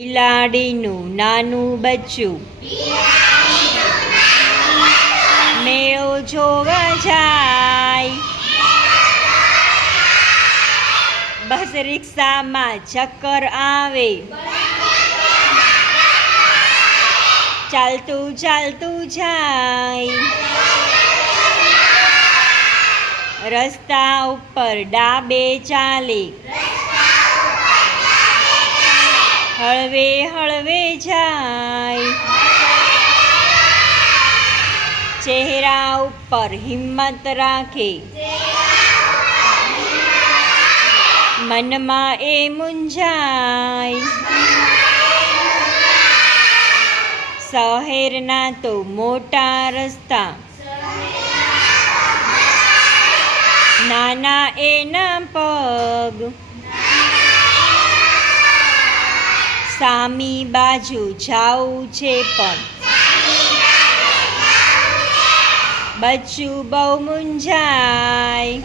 બિલાડીનું નાનું બચ્ચું. મેળો જોવા જાય. બસ રિક્ષામાં ચક્કર આવે. ચાલતું ચાલતું જાય. રસ્તા ઉપર ડાબે ચાલે. હળવે હળવે જાય. ચહેરા ઉપર હિંમત રાખે. મનમાં એ મૂંઝાય. શહેરના તો મોટા રસ્તા. નાના એના પગ. સામી બાજુ જાવું છે પણ. બચ્ચું બહુ મૂંઝાય.